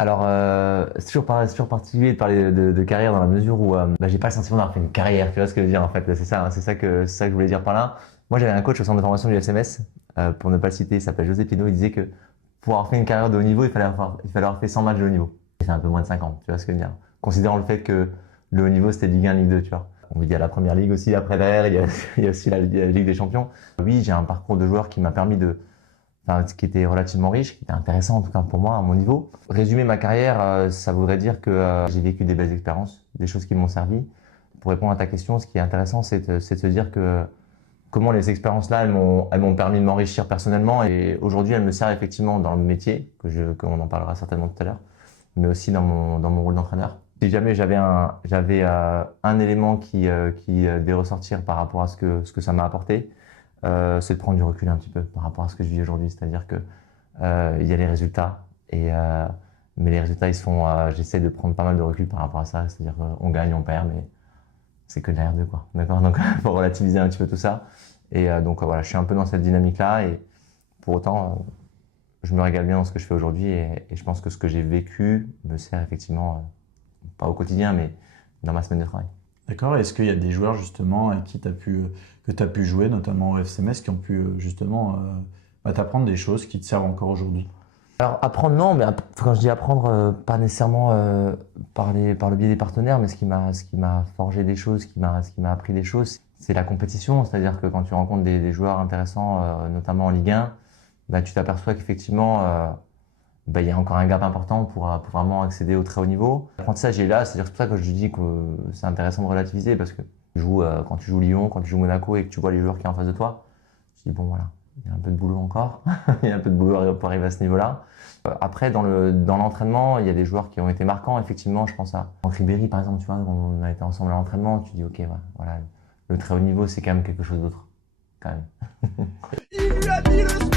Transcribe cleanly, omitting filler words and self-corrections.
Alors, c'est toujours particulier de parler de carrière dans la mesure où j'ai pas le sentiment d'avoir fait une carrière, tu vois ce que je veux dire en fait. C'est ça, hein, c'est ça que je voulais dire par là. Moi, j'avais un coach au centre de formation du FCMS, pour ne pas le citer, il s'appelle José Pino, il disait que pour avoir fait une carrière de haut niveau, il fallait avoir fait 100 matchs de haut niveau. J'ai fait un peu moins de 50, tu vois ce que je veux dire. Considérant le fait que le haut niveau, c'était Ligue 1, Ligue 2, tu vois. On dit à la première ligue aussi, après derrière, il y a aussi la Ligue des Champions. Oui, j'ai un parcours de joueur qui m'a permis qui était relativement riche, qui était intéressant en tout cas pour moi à mon niveau. Résumer ma carrière, ça voudrait dire que j'ai vécu des belles expériences, des choses qui m'ont servi. Pour répondre à ta question, ce qui est intéressant, c'est de se dire que comment les expériences-là, elles m'ont permis de m'enrichir personnellement et aujourd'hui, elles me servent effectivement dans le métier, qu'on en parlera certainement tout à l'heure, mais aussi dans mon rôle d'entraîneur. Si jamais j'avais un élément qui devait ressortir par rapport à ce que ça m'a apporté, c'est de prendre du recul un petit peu par rapport à ce que je vis aujourd'hui. C'est-à-dire que il y a les résultats, mais les résultats, ils se font. J'essaie de prendre pas mal de recul par rapport à ça. C'est-à-dire qu'on gagne, on perd, mais c'est que de la R2, quoi. D'accord. Donc, faut relativiser un petit peu tout ça. Donc, voilà, je suis un peu dans cette dynamique-là. Et pour autant, je me régale bien dans ce que je fais aujourd'hui. Et je pense que ce que j'ai vécu me sert effectivement, pas au quotidien, mais dans ma semaine de travail. D'accord. Est-ce qu'il y a des joueurs justement avec qui que tu as pu jouer, notamment au FCMS, qui ont pu justement t'apprendre des choses qui te servent encore aujourd'hui? Alors apprendre non, mais quand je dis apprendre, pas nécessairement par le biais des partenaires, mais ce qui m'a forgé des choses, ce qui m'a appris des choses, c'est la compétition. C'est-à-dire que quand tu rencontres des joueurs intéressants, notamment en Ligue 1, bah, tu t'aperçois qu'effectivement, bah, il y a encore un gap important pour vraiment accéder au très haut niveau. L'apprentissage est là, c'est-à-dire c'est pour ça que je dis que c'est intéressant de relativiser parce que quand tu joues Lyon, quand tu joues Monaco et que tu vois les joueurs qui sont en face de toi, tu dis bon voilà, il y a un peu de boulot encore, il y a un peu de boulot pour arriver à ce niveau-là. Après, dans l'entraînement, il y a des joueurs qui ont été marquants, effectivement, je pense à Franck Ribéry, par exemple, tu vois, on a été ensemble à l'entraînement, tu dis, ok, voilà, le très haut niveau, c'est quand même quelque chose d'autre, quand même. Il lui a dit le